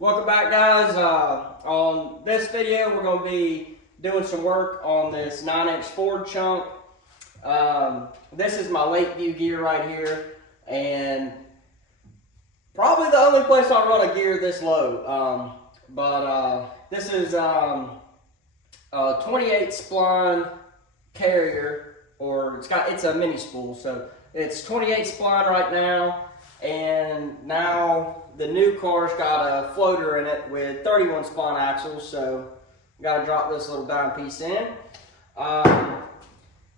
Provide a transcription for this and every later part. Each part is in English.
Welcome back, guys. On this video we're going to be doing some work on this 9-inch Ford chunk. This is my Lakeview gear right here, and probably the only place I'll run a gear this low. This is a 28 spline carrier, or it's a mini spool, so it's 28 spline right now. And now the new car's got a floater in it with 31 spline axles, so got to drop this little dime piece in. I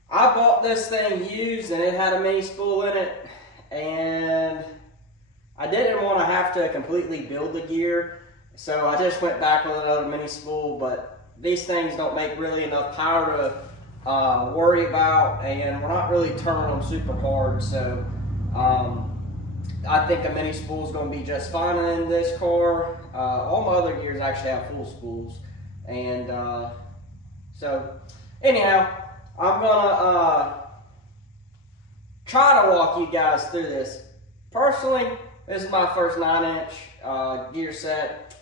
bought this thing used and it had a mini spool in it, and I didn't want to have to completely build the gear, so I just went back with another mini spool. But these things don't make really enough power to worry about, and we're not really turning them super hard, so I think a mini spool is going to be just fine in this car. All my other gears actually have full spools. And so anyhow, I'm going to try to walk you guys through this. Personally, this is my first 9-inch gear set.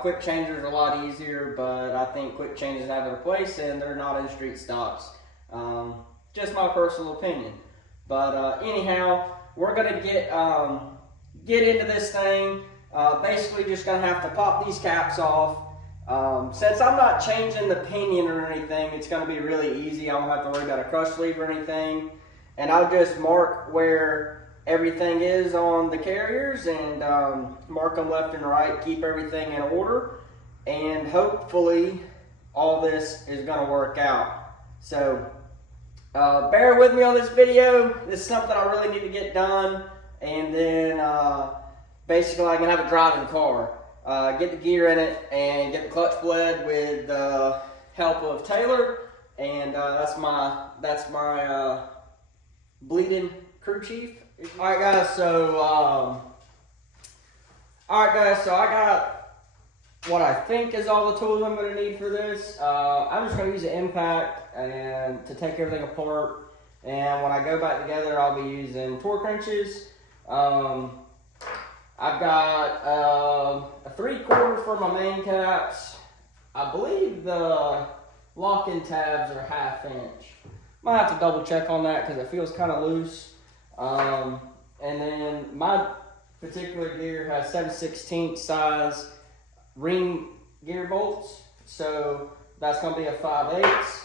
Quick changers are a lot easier, but I think quick changes have their place and they're not in street stocks. Just my personal opinion. But anyhow, we're gonna get into this thing. Basically, just gonna have to pop these caps off. Since I'm not changing the pinion or anything, it's gonna be really easy. I don't have to worry about a crush sleeve or anything. And I'll just mark where everything is on the carriers and mark them left and right, keep everything in order, and hopefully all this is gonna work out. So bear with me on this video. This is something I really need to get done, and then basically I can have a driving car. Get the gear in it and get the clutch bled with the help of Taylor, and that's my bleeding crew chief. Alright guys, so I got what I think is all the tools I'm going to need for this. I'm just going to use an impact and to take everything apart, and when I go back together I'll be using torque wrenches. I've got a 3/4 for my main caps. I believe the lock-in tabs are 1/2 inch. Might have to double check on that because it feels kind of loose. And then my particular gear has 7/16 size ring gear bolts, so that's going to be a 5/8.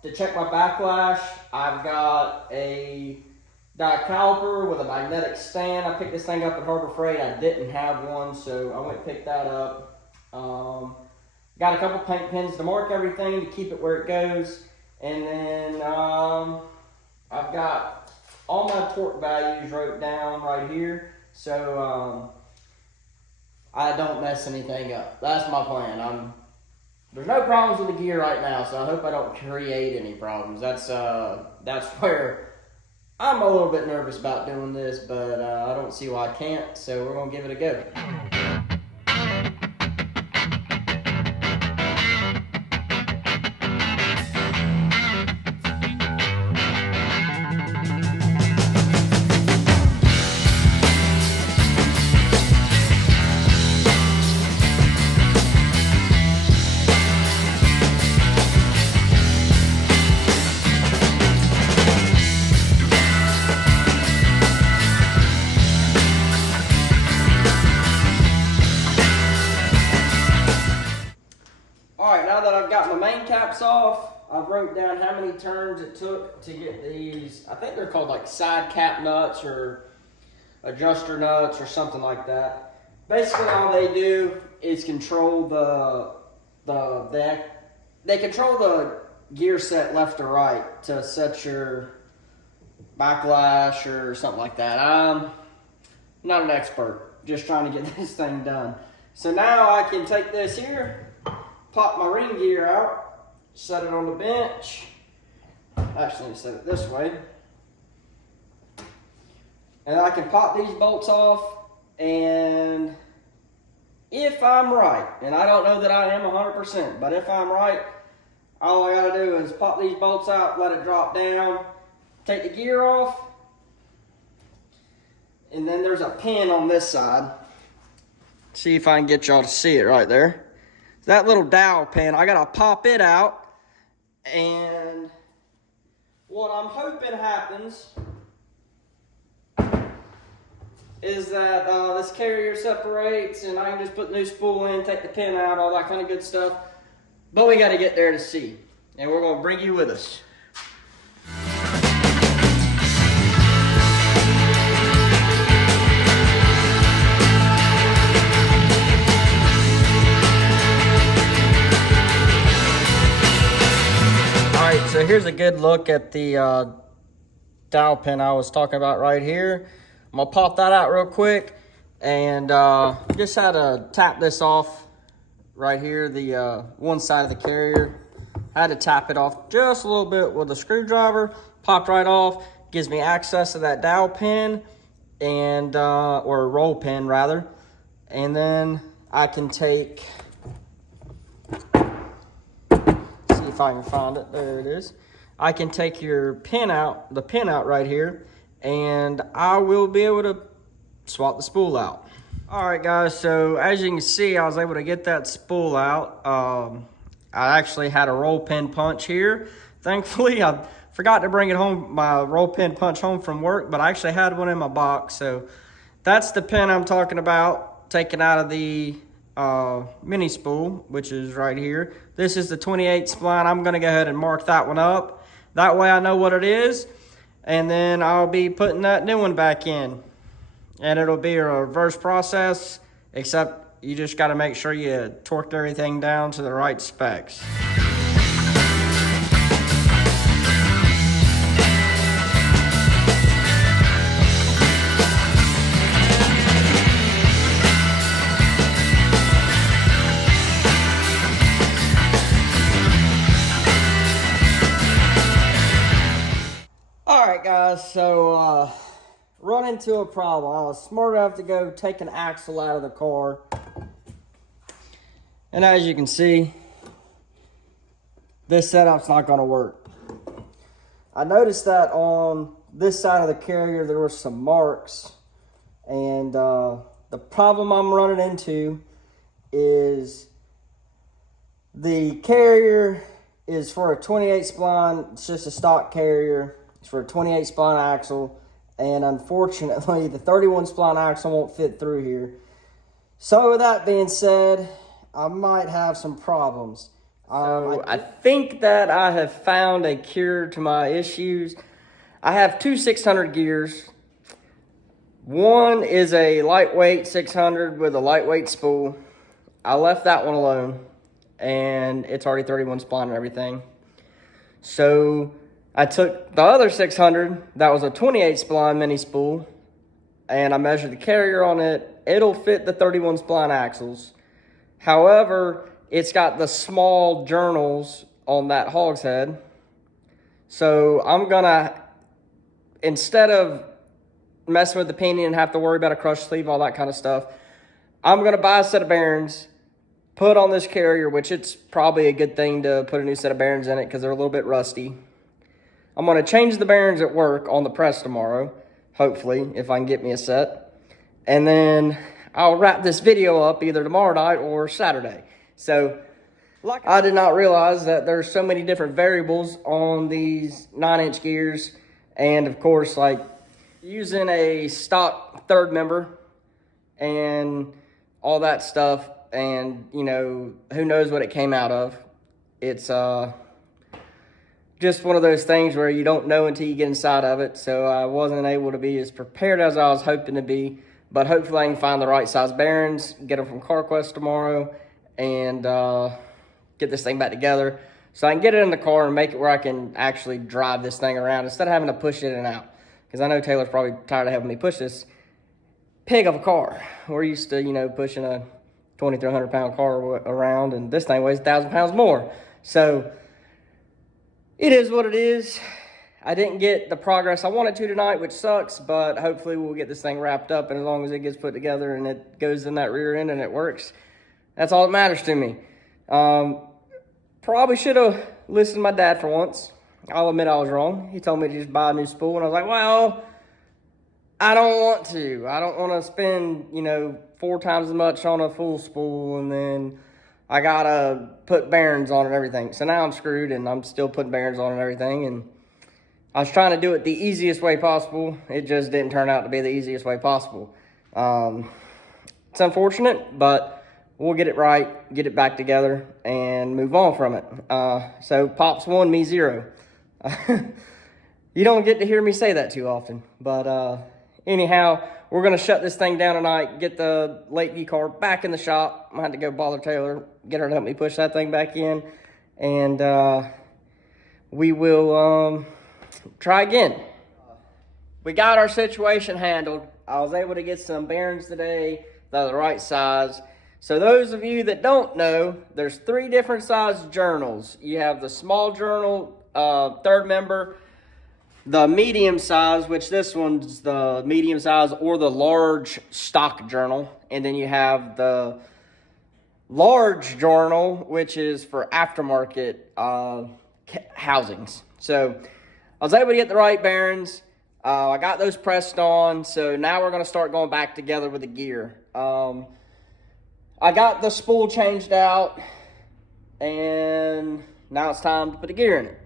To check my backlash, I've got a die caliper with a magnetic stand. I picked this thing up at Harbor Freight. I didn't have one, so I went and picked that up. Got a couple paint pins to mark everything to keep it where it goes, and then I've got all my torque values wrote down right here, so I don't mess anything up. That's my plan. There's no problems with the gear right now, so I hope I don't create any problems. That's where I'm a little bit nervous about doing this, but I don't see why I can't, so we're gonna give it a go. Got my main caps off. I wrote down how many turns it took to get these. I think they're called like side cap nuts or adjuster nuts or something like that. Basically, all they do is control they control the gear set left or right to set your backlash or something like that. I'm not an expert, just trying to get this thing done. So now I can take this here, pop my ring gear out, set it on the bench. Actually, set it this way. And I can pop these bolts off, and if I'm right, and I don't know that I am 100%, but if I'm right, all I gotta do is pop these bolts out, let it drop down, take the gear off, and then there's a pin on this side See if I can get y'all to see it right there. That little dowel pin, I gotta pop it out. And what I'm hoping happens is that this carrier separates and I can just put new spool in, take the pin out, all that kind of good stuff. But we got to get there to see. And we're going to bring you with us. Alright, so here's a good look at the dowel pin I was talking about right here. I'm going to pop that out real quick. And just had to tap this off right here, the one side of the carrier. I had to tap it off just a little bit with a screwdriver. Popped right off. Gives me access to that dowel pin, and or a roll pin rather. And then I can take, see if I can find it. There it is. I can take your pin out, the pin out right here, and I will be able to swap the spool out. All right, guys, so as you can see, I was able to get that spool out. I actually had a roll pin punch here. Thankfully, I forgot to bring it home, my roll pin punch home from work, but I actually had one in my box. So that's the pin I'm talking about, taken out of the mini spool, which is right here. This is the 28 spline. I'm gonna go ahead and mark that one up. That way I know what it is, and then I'll be putting that new one back in. And it'll be a reverse process, except you just got to make sure you torqued everything down to the right specs. All right, guys, so run into a problem. I was smart enough to go take an axle out of the car. And as you can see, this setup's not going to work. I noticed that on this side of the carrier there were some marks. And the problem I'm running into is the carrier is for a 28 spline. It's just a stock carrier. It's for a 28 spline axle. And unfortunately, the 31 spline axle won't fit through here. So with that being said, I might have some problems. I think that I have found a cure to my issues. I have two 600 gears. One is a lightweight 600 with a lightweight spool. I left that one alone, and it's already 31 spline and everything. So I took the other 600, that was a 28 spline mini spool, and I measured the carrier on it. It'll fit the 31 spline axles. However, it's got the small journals on that Hawgs head. So I'm gonna, instead of messing with the pinion and have to worry about a crush sleeve, all that kind of stuff, I'm gonna buy a set of bearings, put on this carrier, which it's probably a good thing to put a new set of bearings in it because they're a little bit rusty. I'm going to change the bearings at work on the press tomorrow, hopefully, if I can get me a set. And then I'll wrap this video up either tomorrow night or Saturday. So, I did not realize that there's so many different variables on these 9-inch gears. And, of course, like, using a stock third member and all that stuff, and, you know, who knows what it came out of. It's, just one of those things where you don't know until you get inside of it. So I wasn't able to be as prepared as I was hoping to be. But hopefully I can find the right size bearings, get them from CarQuest tomorrow, and get this thing back together. So I can get it in the car and make it where I can actually drive this thing around instead of having to push it in and out. Because I know Taylor's probably tired of having me push this pig of a car. We're used to, you know, pushing a 2,300 pound car around, and this thing weighs 1,000 pounds more. So it is what it is. I didn't get the progress I wanted to tonight, which sucks, but hopefully we'll get this thing wrapped up, and as long as it gets put together and it goes in that rear end and it works, that's all that matters to me. Probably should have listened to my dad for once. I'll admit I was wrong. He told me to just buy a new spool, and I was like, well, I don't want to. I don't want to spend, 4 times as much on a full spool, and then I gotta put bearings on and everything. So now I'm screwed, and I'm still putting bearings on and everything, and I was trying to do it the easiest way possible. It just didn't turn out to be the easiest way possible. It's unfortunate, but we'll get it right, get it back together, and move on from it. So Pops 1, me 0. You don't get to hear me say that too often, but anyhow, we're going to shut this thing down tonight, get the Lakeview car back in the shop. I'm going to have to go bother Taylor, get her to help me push that thing back in, and we will try again. We got our situation handled. I was able to get some bearings today that are the right size. So those of you that don't know, there's 3 different size journals. You have the small journal, 3rd member, the medium size, which this one's the medium size, or the large stock journal. And then you have the large journal, which is for aftermarket housings. So I was able to get the right bearings. I got those pressed on. So now we're going to start going back together with the gear. I got the spool changed out, and now it's time to put the gear in it.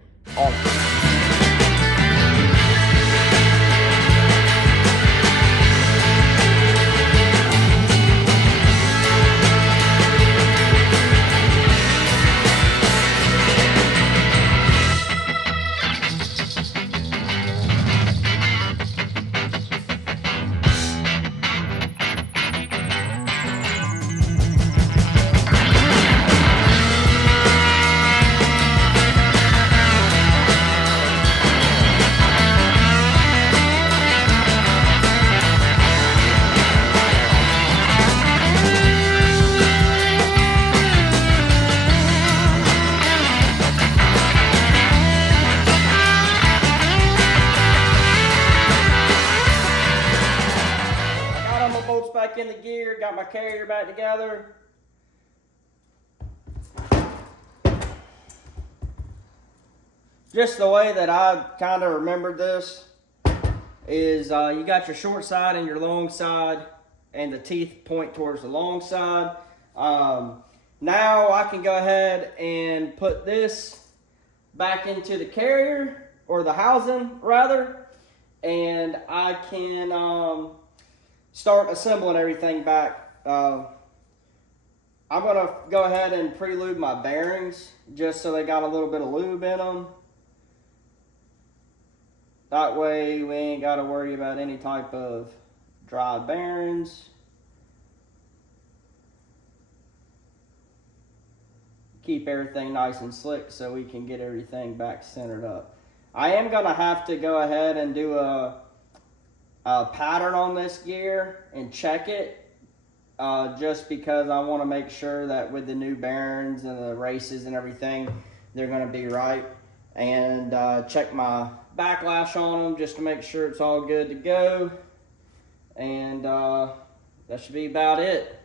Back in the gear, got my carrier back together. Just the way that I kind of remembered this is you got your short side and your long side, and the teeth point towards the long side. Now I can go ahead and put this back into the carrier, or the housing rather, and I can start assembling everything back. I'm going to go ahead and pre-lube my bearings just so they got a little bit of lube in them. That way we ain't got to worry about any type of dry bearings. Keep everything nice and slick so we can get everything back centered up. I am going to have to go ahead and do a pattern on this gear and check it, just because I want to make sure that with the new bearings and the races and everything, they're going to be right, and check my backlash on them just to make sure it's all good to go, and that should be about it.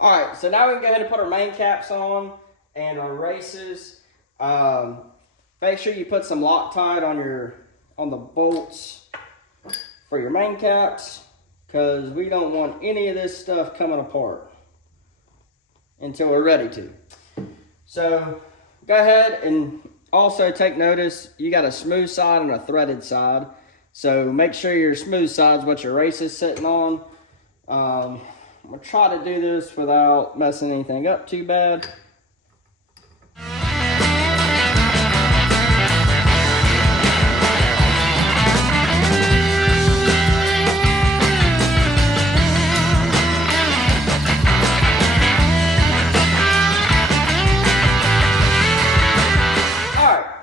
Alright, so now we can go ahead and put our main caps on and our races. Make sure you put some Loctite on the bolts for your main caps, because we don't want any of this stuff coming apart until we're ready to. So go ahead and also take notice, you got a smooth side and a threaded side. So make sure your smooth side is what your race is sitting on. I'm going to try to do this without messing anything up too bad.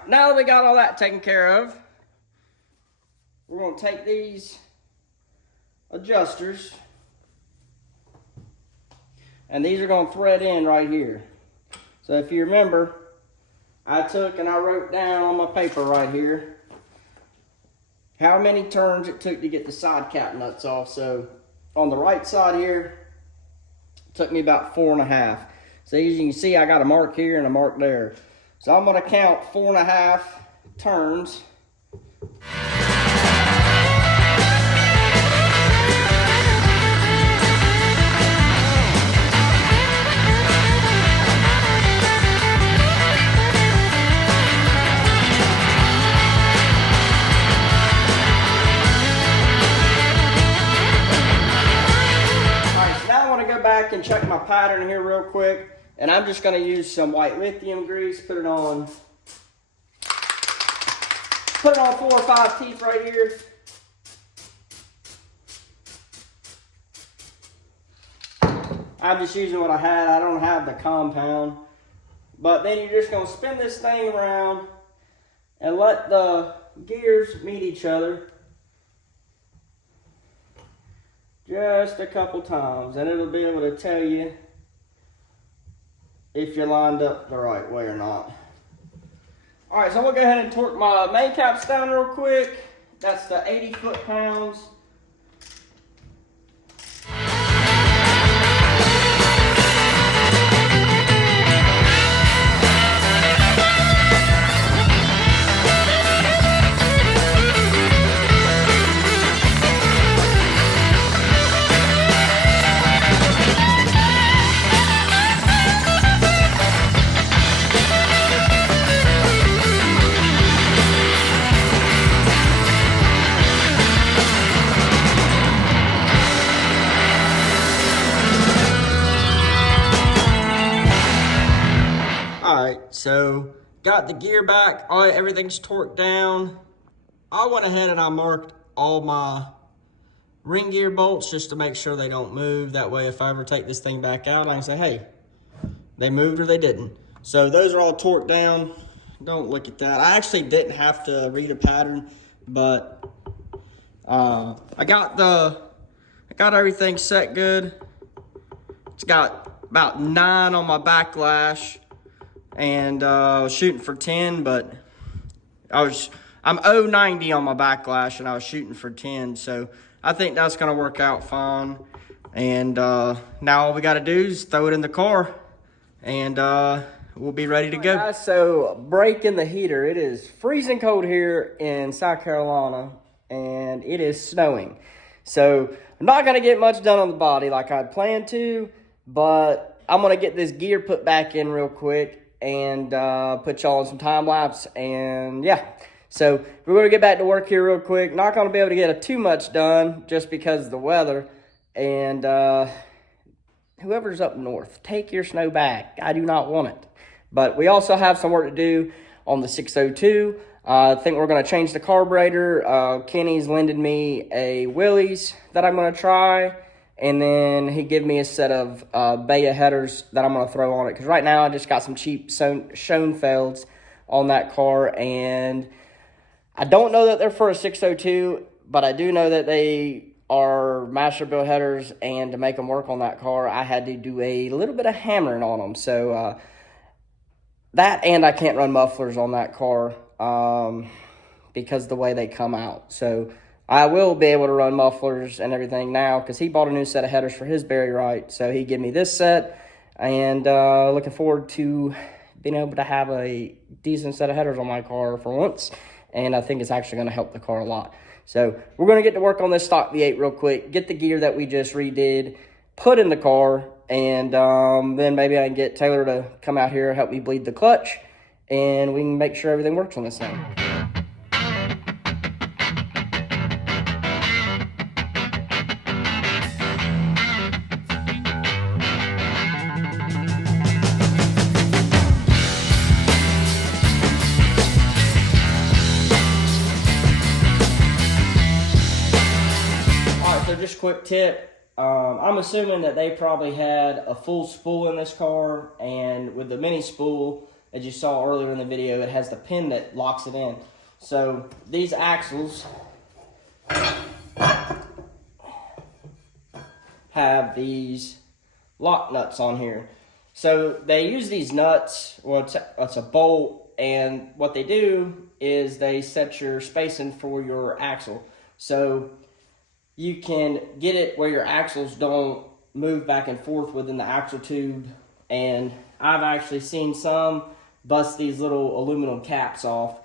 Now that we got all that taken care of, we're going to take these adjusters, and these are going to thread in right here. So if you remember, I took and I wrote down on my paper right here how many turns it took to get the side cap nuts off. So on the right side here, it took me about 4.5. So as you can see, I got a mark here and a mark there. So I'm going to count 4.5 turns. my pattern here real quick, and I'm just going to use some white lithium grease, put it on 4 or 5 teeth right here. I'm just using what I had. I don't have the compound. But then you're just going to spin this thing around and let the gears meet each other just a couple times, and it'll be able to tell you if you're lined up the right way or not. Alright, so I'm going to go ahead and torque my main caps down real quick. That's the 80 foot-pounds. So, got the gear back, everything's torqued down. I went ahead and I marked all my ring gear bolts just to make sure they don't move. That way, if I ever take this thing back out, I can say, hey, they moved or they didn't. So those are all torqued down. Don't look at that. I actually didn't have to read a pattern, but I got everything set good. It's got about 9 on my backlash. And I was shooting for 10, but I'm 0.90 on my backlash, and I was shooting for 10. So I think that's going to work out fine. And now all we got to do is throw it in the car, and we'll be ready to go. Right, guys, so breaking the heater. It is freezing cold here in South Carolina, and it is snowing. So I'm not going to get much done on the body like I'd planned to, but I'm going to get this gear put back in real quick and put y'all on some time lapse, and yeah. So we're going to get back to work here real quick. Not going to be able to get too much done just because of the weather. And whoever's up north, take your snow back. I do not want it. But we also have some work to do on the 602. I think we're going to change the carburetor. Kenny's lended me a Willys that I'm going to try. And then he gave me a set of Baya headers that I'm going to throw on it. Because right now I just got some cheap Schoenfelds on that car. And I don't know that they're for a 602. But I do know that they are master build headers. And to make them work on that car, I had to do a little bit of hammering on them. So that, and I can't run mufflers on that car because of the way they come out. So I will be able to run mufflers and everything now because he bought a new set of headers for his Barry Wright. So he gave me this set, and looking forward to being able to have a decent set of headers on my car for once. And I think it's actually going to help the car a lot. So we're going to get to work on this stock V8 real quick, get the gear that we just redid, put in the car, and then maybe I can get Taylor to come out here, help me bleed the clutch, and we can make sure everything works on this thing. So just quick tip, I'm assuming that they probably had a full spool in this car, and with the mini spool, as you saw earlier in the video, it has the pin that locks it in. So these axles have these lock nuts on here. So they use these nuts, well it's a bolt, and what they do is they set your spacing for your axle. So you can get it where your axles don't move back and forth within the axle tube. And I've actually seen some bust these little aluminum caps off.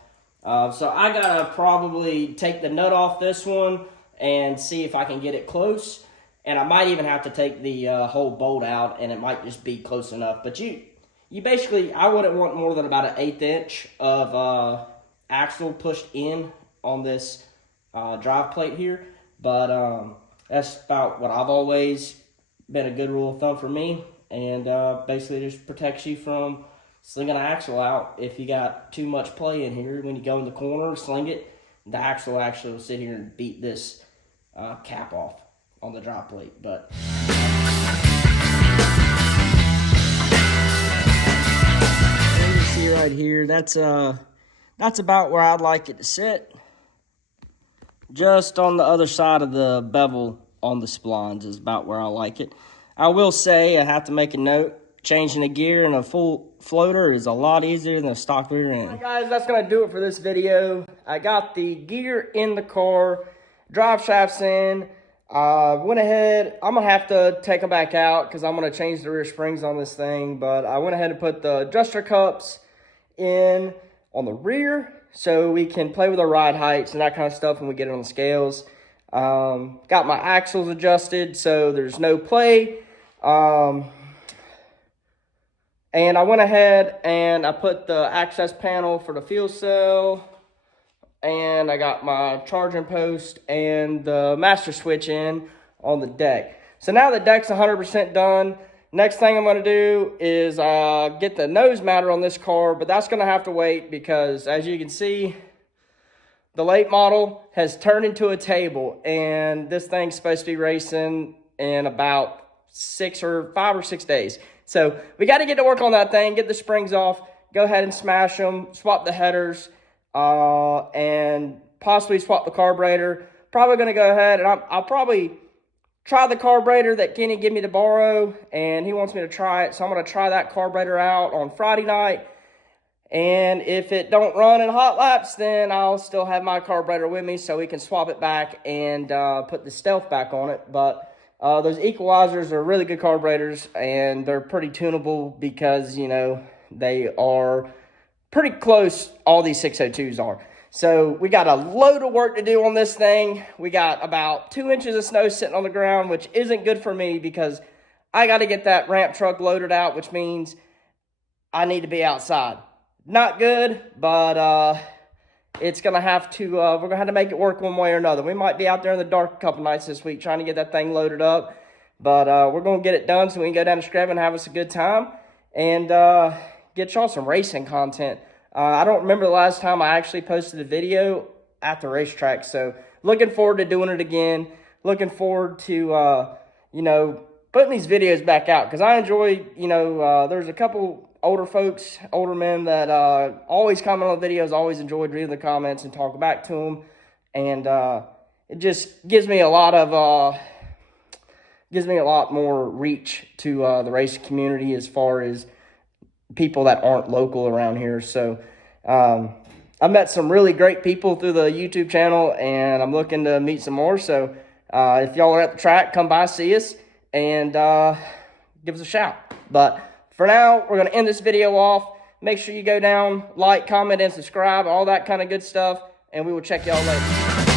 So I gotta probably take the nut off this one and see if I can get it close. And I might even have to take the whole bolt out, and it might just be close enough. But you basically, I wouldn't want more than about an 1/8 inch of axle pushed in on this drive plate here. But that's about what I've always been a good rule of thumb for me. and basically just protects you from slinging an axle out. If you got too much play in here, when you go in the corner, sling it, the axle actually will sit here and beat this cap off on the drop plate. But you see right here, that's about where I'd like it to sit. Just on the other side of the bevel on the splines is about where I like it. I will say, I have to make a note, changing a gear in a full floater is a lot easier than a stock rear end. Alright guys, that's going to do it for this video. I got the gear in the car, drive shafts in. Went ahead, I'm going to have to take them back out because I'm going to change the rear springs on this thing. But I went ahead and put the adjuster cups in on the rear so we can play with our ride heights and that kind of stuff when we get it on the scales. Got my axles adjusted so there's no play. And I went ahead and I put the access panel for the fuel cell, and I got my charging post and the master switch in on the deck. So now the deck's 100% done. Next thing I'm going to do is get the nose mounter on this car, but that's going to have to wait because, as you can see, the late model has turned into a table, and this thing's supposed to be racing in about 5 or 6 days. So we got to get to work on that thing, get the springs off, go ahead and smash them, swap the headers, and possibly swap the carburetor. Probably going to go ahead and I'll probably try the carburetor that Kenny gave me to borrow, and he wants me to try it. So I'm going to try that carburetor out on Friday night. And if it don't run in hot laps, then I'll still have my carburetor with me so we can swap it back and put the Stealth back on it. But those equalizers are really good carburetors, and they're pretty tunable because, you know, they are pretty close, all these 602s are. So we got a load of work to do on this thing. We got about 2 inches of snow sitting on the ground, which isn't good for me because I got to get that ramp truck loaded out, which means I need to be outside. Not good, but it's going to have to, we're going to have to make it work one way or another. We might be out there in the dark a couple nights this week trying to get that thing loaded up. But we're going to get it done so we can go down to Screven and have us a good time and get y'all some racing content. I don't remember the last time I actually posted a video at the racetrack. So looking forward to doing it again. Looking forward to, you know, putting these videos back out because I enjoy, you know, there's a couple older folks, older men that always comment on the videos, always enjoyed reading the comments and talking back to them. And it just gives me a lot of, more reach to the racing community as far as people that aren't local around here. So I met some really great people through the YouTube channel, and I'm looking to meet some more. So if y'all are at the track, come by, see us, and give us a shout. But for now, we're going to end this video off. Make sure you go down, like, comment, and subscribe, all that kind of good stuff, and we will check y'all later.